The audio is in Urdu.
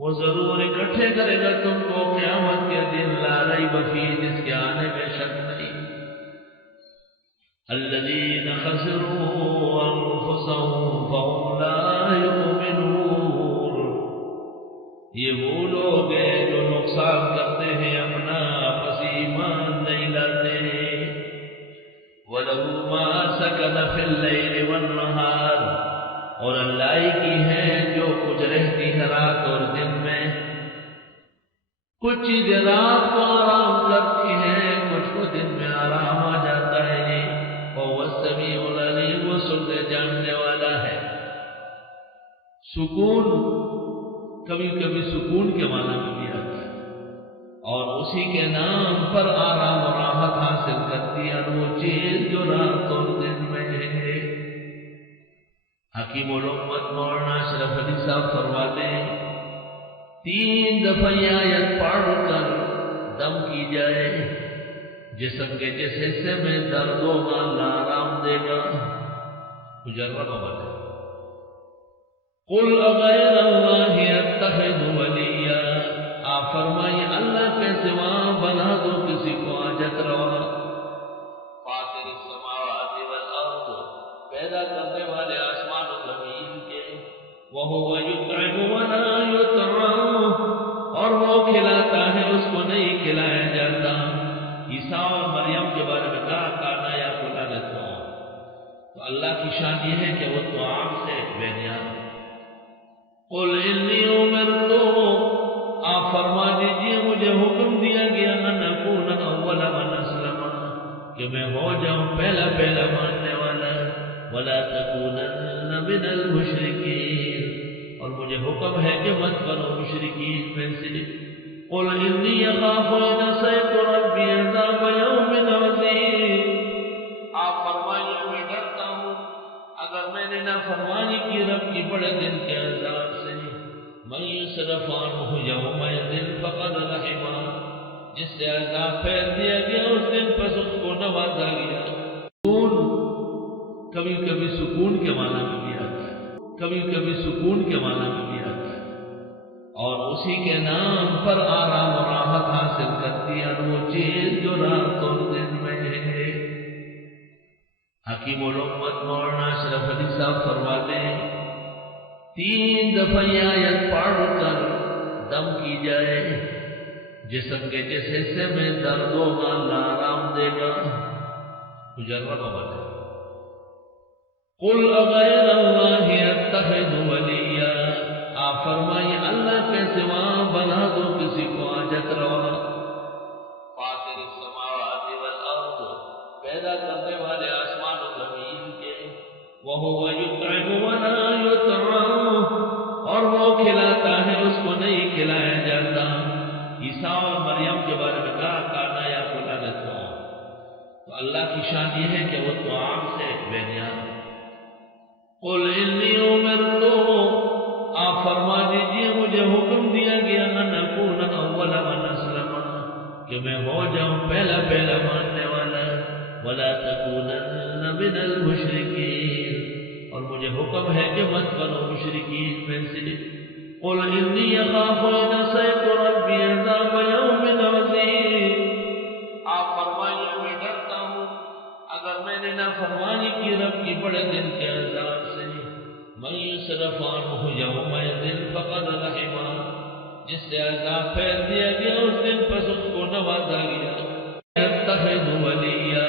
وہ ضرور اکٹھے کرے گا تم کو قیامت کے دن، لا ریب فیہ، جس کے آنے میں شک نہیں۔ الذین خسروا انفسهم فهم لا یؤمنون، یہ وہ لوگ ہیں جو نقصان کرتے ہیں اپنا، آپس ایمان نہیں لاتے۔ وَلَهُ مَا سَكَنَ فِي اللَّيْلِ وَالنَّهَارِ، اور اللہ ہی کی ہے جو کچھ رہتی ہے رات اور دن میں، کچھ چیزیں رات کو آرام کرتی ہیں، کچھ کو دن میں آرام آ جاتا ہے۔ وَهُوَ السَّمِيعُ الْعَلِيمُ، وہ سننے جاننے والا ہے۔ سکون کبھی کبھی سکون کے معنی میں بھی آتا ہے، اور اسی کے نام پر آرام و راحت حاصل کرتی ہے وہ چیز جو رات اور دن میں ہے۔ حکیم الامت مولانا اشرف علی صاحب فرماتے ہیں 3 دفعہ یہ آیت پڑھ کر دم کی جائے، جسم کے جس حصے میں درد ہوگا اللہ آرام دے گا۔ مجرب عمل ہے۔ قل اغیر اللہ اتخذ ولیا، آپ فرمائیے اللہ کے سوا بنا دو کسی کو حاجت روا۔ فاطر السماوات والارض، پیدا کرنے والے آسمان و زمین کے، وہو یطعم ولا یطعم، اور وہ کھلاتا ہے اس کو نہیں کھلایا جاتا۔ عیسیٰ اور مریم کے بارے میں کہا کانا یا کھلا لیتا ہوں، تو اللہ کی شان یہ ہے کہ وہ طعام سے بے نیاز ہے۔ قل انی امرت، آپ فرما دیجئے مجھے حکم دیا گیا ان اکون اول من اسلم، کہ میں ہو جاؤں پہلا ماننے والا، ولا تکونن من المشرکین، اور مجھے حکم ہے کہ مت بنو مشرکین میں سے۔ قل انی اخاف ان عصیت ربی عذاب یوم عظیم، آپ فرمائیے میں ڈرتا ہوں اگر میں نے نافرمانی کی رب کی بڑے دن کے عذاب سے۔ من یصرف عنہ یومئذ فقد رحمہ، جس سے عذاب پھیر دیا گیا اس دن پس اس کو نوازا گیا۔ سکون کبھی کبھی سکون کے معنی میں بھی آتا ہے، کبھی کبھی سکون کے معنی میں بھی آتا ہے، اور اسی کے نام پر آرام و راحت حاصل کرتی ہے وہ چیز جو رات اور دن میں ہے۔ حکیم الامت مولانا اشرف علی صاحب فرماتے ہیں 3 دفعہ یہ آیت پڑھ کر دم کی جائے، جسم کے جس حصے میں درد ہوگا اللہ آرام دے گا۔ مجرب عمل ہے۔ قل اغیر اللہ اتخذ ولیا، آپ فرمائیے اللہ کے سوا بنا دو کسی کو حاجت روا۔ فاطر السماوات والارض، پیدا کرنے والے آسمان و زمین کے، وہو یطعم ولا یطعم، اور وہ کھلاتا ہے اس کو نہیں کھلایا جاتا۔ عیسیٰ اور مریم کے بارے میں کہا کانا یا کھلا لیتا ہوں، تو اللہ کی شان یہ ہے کہ وہ طعام سے بے نیاز ہے۔ قل انی امرت، آپ فرما دیجئے مجھے حکم دیا گیا ان اکون اول من اسلم، کہ میں ہو جاؤں پہلا ماننے والا، ولا تکونن من المشرکین، اور مجھے حکم ہے کہ مت بنو مشرکین میں سے۔ قل انی اخاف ان عصیت ربی عذاب یوم عظیم، آپ فرمائیے میں ڈرتا ہوں اگر میں نے نافرمانی کی رب کی بڑے دن کے عذاب سے۔ من یصرف عنہ یومئذ فقد رحمہ، جس سے عذاب پھیر دیا گیا اس دن پس اس کو نوازا گیا۔ اتخذ ولیا،